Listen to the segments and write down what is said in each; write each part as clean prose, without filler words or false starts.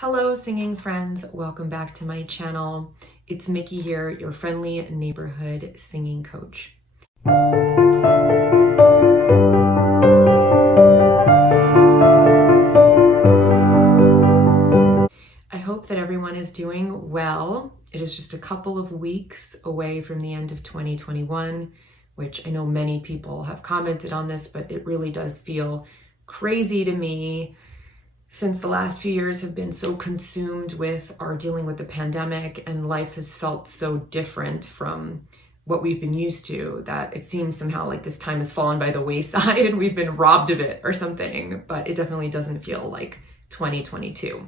Hello, singing friends. Welcome back to my channel. It's Miki here, your friendly neighborhood singing coach. I hope that everyone is doing well. It is just a couple of weeks away from the end of 2021, which I know many people have commented on this, but it really does feel crazy to me since the last few years have been so consumed with our dealing with the pandemic, and life has felt so different from what we've been used to that it seems somehow like this time has fallen by the wayside and we've been robbed of it or something, but it definitely doesn't feel like 2022.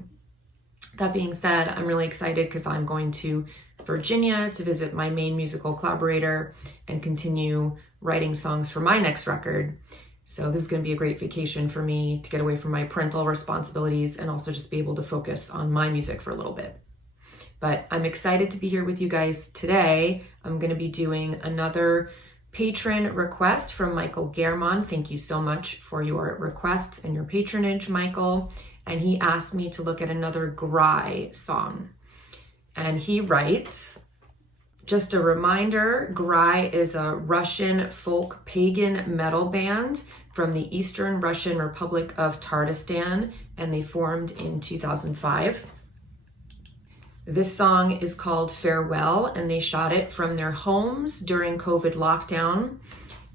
That being said, I'm really excited because I'm going to Virginia to visit my main musical collaborator and continue writing songs for my next record. So this is going to be a great vacation for me to get away from my parental responsibilities and also just be able to focus on my music for a little bit. But I'm excited to be here with you guys today. I'm going to be doing another patron request from Michael German. Thank you so much for your requests and your patronage, Michael. And he asked me to look at another Grai song. And he writes, just a reminder, Grai is a Russian folk pagan metal band from the Eastern Russian Republic of Tatarstan, and they formed in 2005. This song is called Farewell, and they shot it from their homes during COVID lockdown.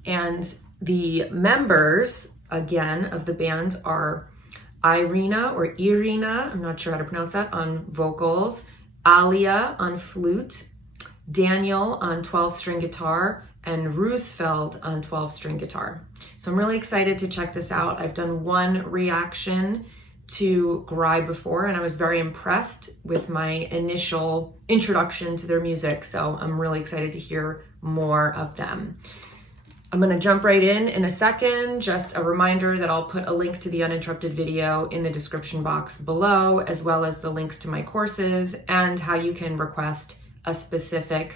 And the members, again, of the band are Irina, I'm not sure how to pronounce that, on vocals, Alia on flute, Daniel on 12-string guitar, and Roosevelt on 12-string guitar. So I'm really excited to check this out. I've done one reaction to Grai before, and I was very impressed with my initial introduction to their music. So I'm really excited to hear more of them. I'm gonna jump right in a second. Just a reminder that I'll put a link to the Uninterrupted video in the description box below, as well as the links to my courses and how you can request a specific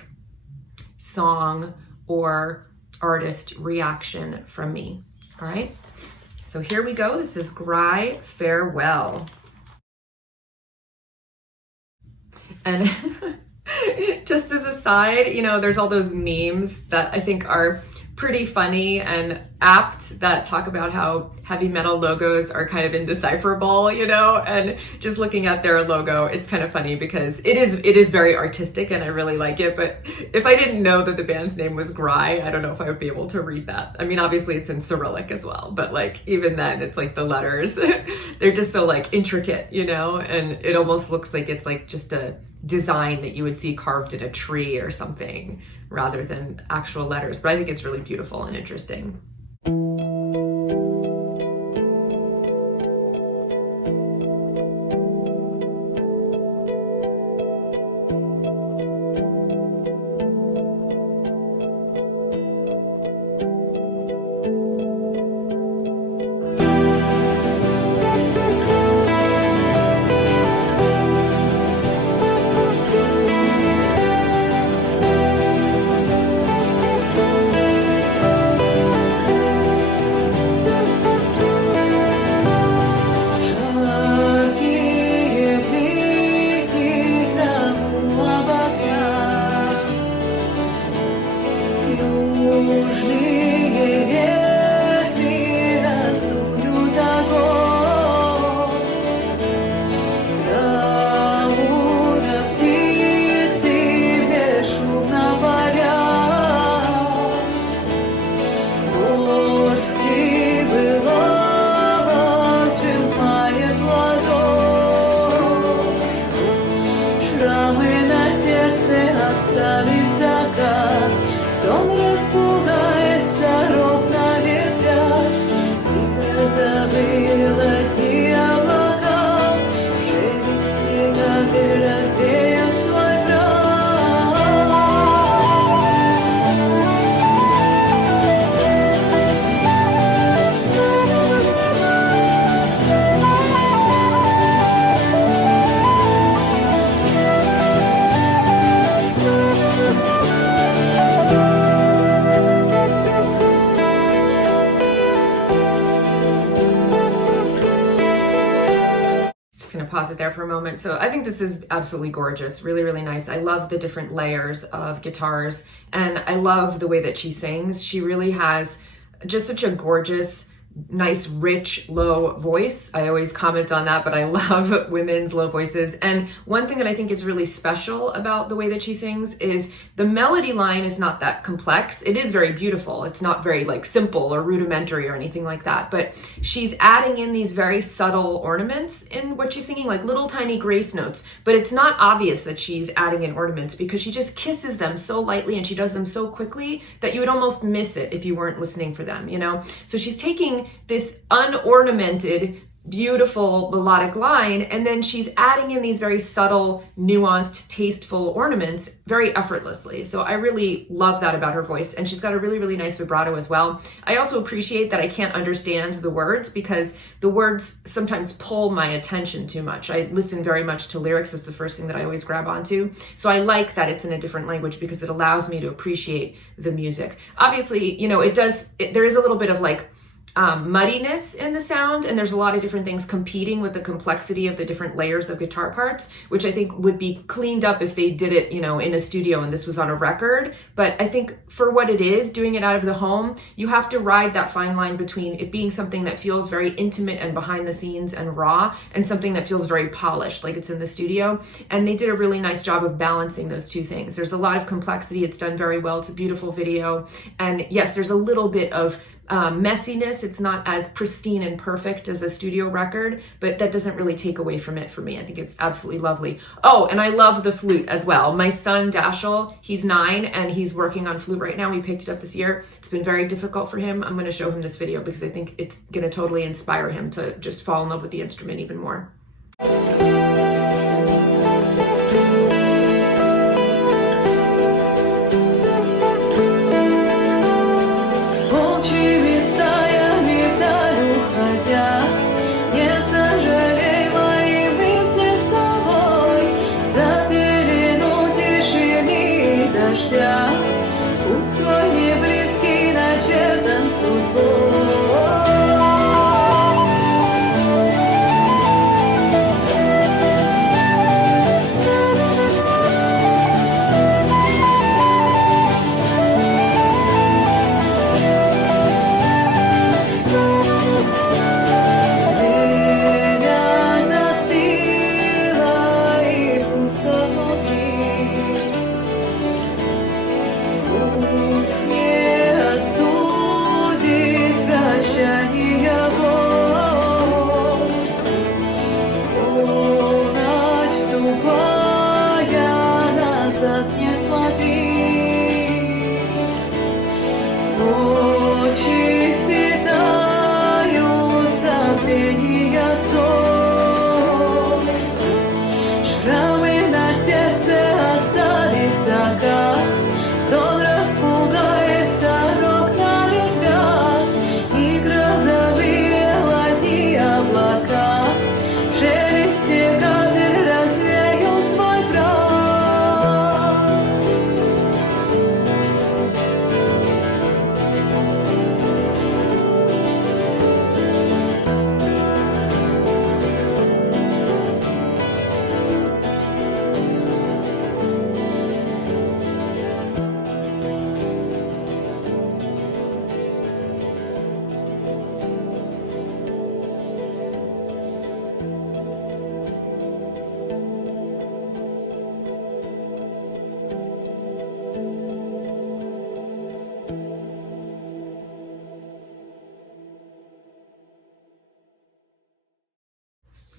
song or artist reaction from me. All right, so here we go. This is Grai, Farewell. And just as a side, there's all those memes that I think are pretty funny and apt that talk about how heavy metal logos are kind of indecipherable, and just looking at their logo, it's kind of funny because it is very artistic and I really like it. But if I didn't know that the band's name was Grai, I don't know if I would be able to read that. I mean, obviously it's in Cyrillic as well, but even then it's the letters, they're just so intricate, and it almost looks like it's just a design that you would see carved in a tree or something rather than actual letters. But I think it's really beautiful and interesting. there for a moment. So I think this is absolutely gorgeous. Really, really nice. I love the different layers of guitars, and I love the way that she sings. She really has just such a gorgeous, nice, rich, low voice. I always comment on that, but I love women's low voices. And one thing that I think is really special about the way that she sings is the melody line is not that complex. It is very beautiful. It's not very like simple or rudimentary or anything like that, but she's adding in these very subtle ornaments in what she's singing, like little tiny grace notes, but it's not obvious that she's adding in ornaments because she just kisses them so lightly and she does them so quickly that you would almost miss it if you weren't listening for them, you know? So she's taking this unornamented, beautiful melodic line, and then she's adding in these very subtle, nuanced, tasteful ornaments very effortlessly. So I really love that about her voice, and she's got a really, really nice vibrato as well. I also appreciate that I can't understand the words because the words sometimes pull my attention too much. I listen very much to lyrics. It's the first thing that I always grab onto. So I like that it's in a different language because it allows me to appreciate the music. Obviously, you know, there is a little bit of like muddiness in the sound, and there's a lot of different things competing with the complexity of the different layers of guitar parts, which I think would be cleaned up if they did it, you know, in a studio and this was on a record. But I think for what it is, doing it out of the home, you have to ride that fine line between it being something that feels very intimate and behind the scenes and raw, and something that feels very polished, like it's in the studio. And they did a really nice job of balancing those two things. There's a lot of complexity. It's done very well. It's a beautiful video. And yes, there's a little bit of messiness. It's not as pristine and perfect as a studio record, but that doesn't really take away from it for me. I think it's absolutely lovely. Oh, and I love the flute as well. My son, Dashel, he's 9 and he's working on flute right now. He picked it up this year. It's been very difficult for him. I'm going to show him this video because I think it's going to totally inspire him to just fall in love with the instrument even more. Путь твой не близкий, начертан судьбой.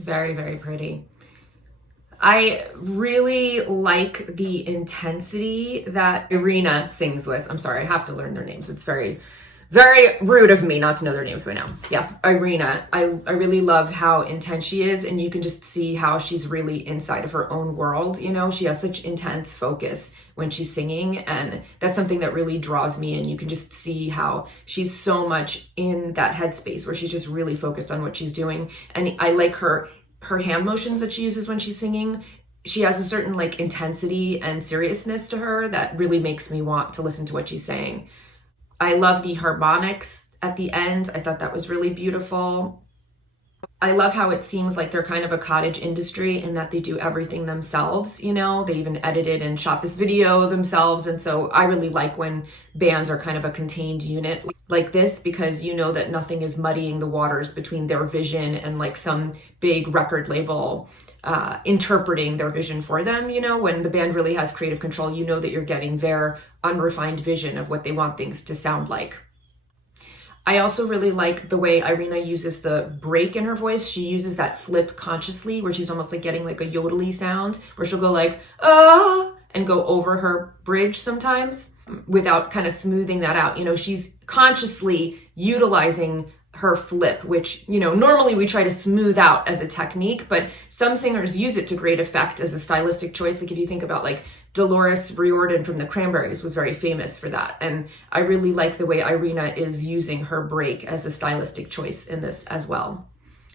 Very, very pretty. I really like the intensity that Irina sings with. I'm sorry, I have to learn their names. It's very, very rude of me not to know their names by now. Yes, Irina. I really love how intense she is, and you can just see how she's really inside of her own world. You know, she has such intense focus when she's singing, and that's something that really draws me in. You can just see how she's so much in that headspace where she's just really focused on what she's doing. And I like her hand motions that she uses when she's singing. She has a certain like intensity and seriousness to her that really makes me want to listen to what she's saying. I love the harmonics at the end. I thought that was really beautiful. I love how it seems like they're kind of a cottage industry in that they do everything themselves, you know, they even edited and shot this video themselves. And so I really like when bands are kind of a contained unit like this, because you know that nothing is muddying the waters between their vision and like some big record label interpreting their vision for them. You know, when the band really has creative control, you know that you're getting their unrefined vision of what they want things to sound like. I also really like the way Irina uses the break in her voice. She uses that flip consciously, where she's almost like getting like a yodely sound, where she'll go like, ah, and go over her bridge sometimes without kind of smoothing that out. You know, she's consciously utilizing her flip, which, you know, normally we try to smooth out as a technique, but some singers use it to great effect as a stylistic choice. Like if you think about like Dolores Riordan from the Cranberries was very famous for that. And I really like the way Irina is using her break as a stylistic choice in this as well.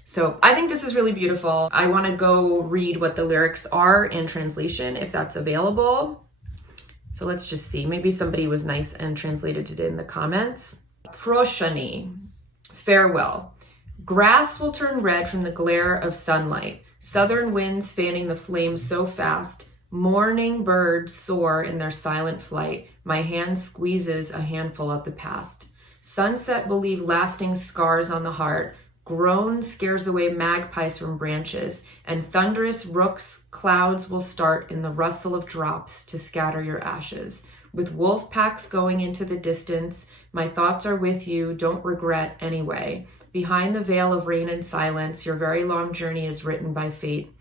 So I think this is really beautiful. I want to go read what the lyrics are in translation, if that's available. So let's just see. Maybe somebody was nice and translated it in the comments. Proshani, farewell. Grass will turn red from the glare of sunlight. Southern winds fanning the flames so fast. Morning birds soar in their silent flight. My hand squeezes a handful of the past. Sunset will leave lasting scars on the heart. Groan scares away magpies from branches. And thunderous rooks, clouds will start in the rustle of drops to scatter your ashes. With wolf packs going into the distance, my thoughts are with you, don't regret anyway. Behind the veil of rain and silence, your very long journey is written by fate.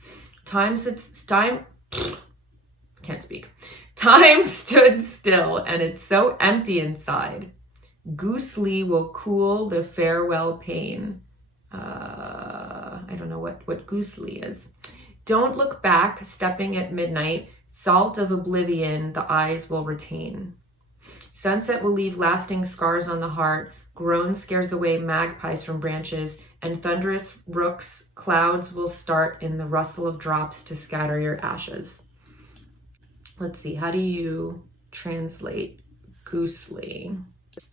Time stood still, and it's so empty inside. Goosely will cool the farewell pain. I don't know what goosely is. Don't look back, stepping at midnight. Salt of oblivion, the eyes will retain. Sunset will leave lasting scars on the heart. Groan scares away magpies from branches. And thunderous rooks, clouds will start in the rustle of drops to scatter your ashes. Let's see, how do you translate goosely?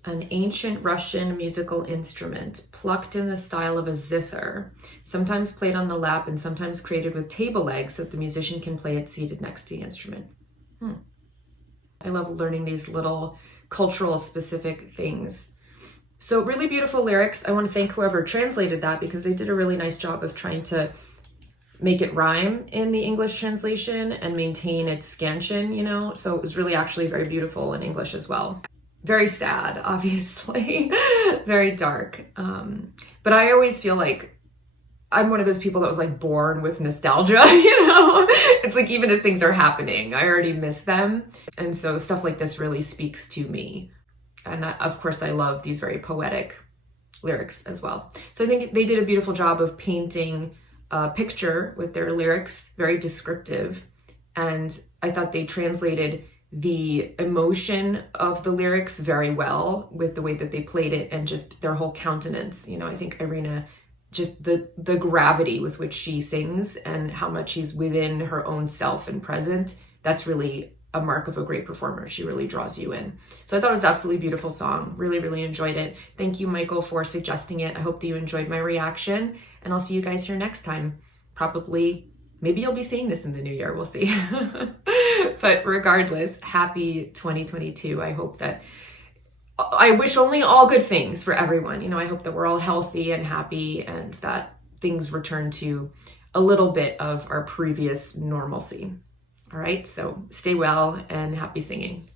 An ancient Russian musical instrument, plucked in the style of a zither, sometimes played on the lap and sometimes created with table legs so that the musician can play it seated next to the instrument. I love learning these little cultural specific things. So really beautiful lyrics. I want to thank whoever translated that, because they did a really nice job of trying to make it rhyme in the English translation and maintain its scansion, you know? So it was really actually very beautiful in English as well. Very sad, obviously, very dark. But I always feel like I'm one of those people that was like born with nostalgia, you know? It's like even as things are happening, I already miss them. And so stuff like this really speaks to me. And of course, I love these very poetic lyrics as well. So I think they did a beautiful job of painting a picture with their lyrics, very descriptive. And I thought they translated the emotion of the lyrics very well with the way that they played it and just their whole countenance. You know, I think Irina, just the gravity with which she sings and how much she's within her own self and present, that's really a mark of a great performer. She really draws you in. So I thought it was an absolutely beautiful song. Really, really enjoyed it. Thank you, Michael, for suggesting it. I hope that you enjoyed my reaction, and I'll see you guys here next time. Probably, maybe you'll be seeing this in the new year. We'll see. But regardless, happy 2022. I wish only all good things for everyone. You know, I hope that we're all healthy and happy and that things return to a little bit of our previous normalcy. All right, so stay well and happy singing.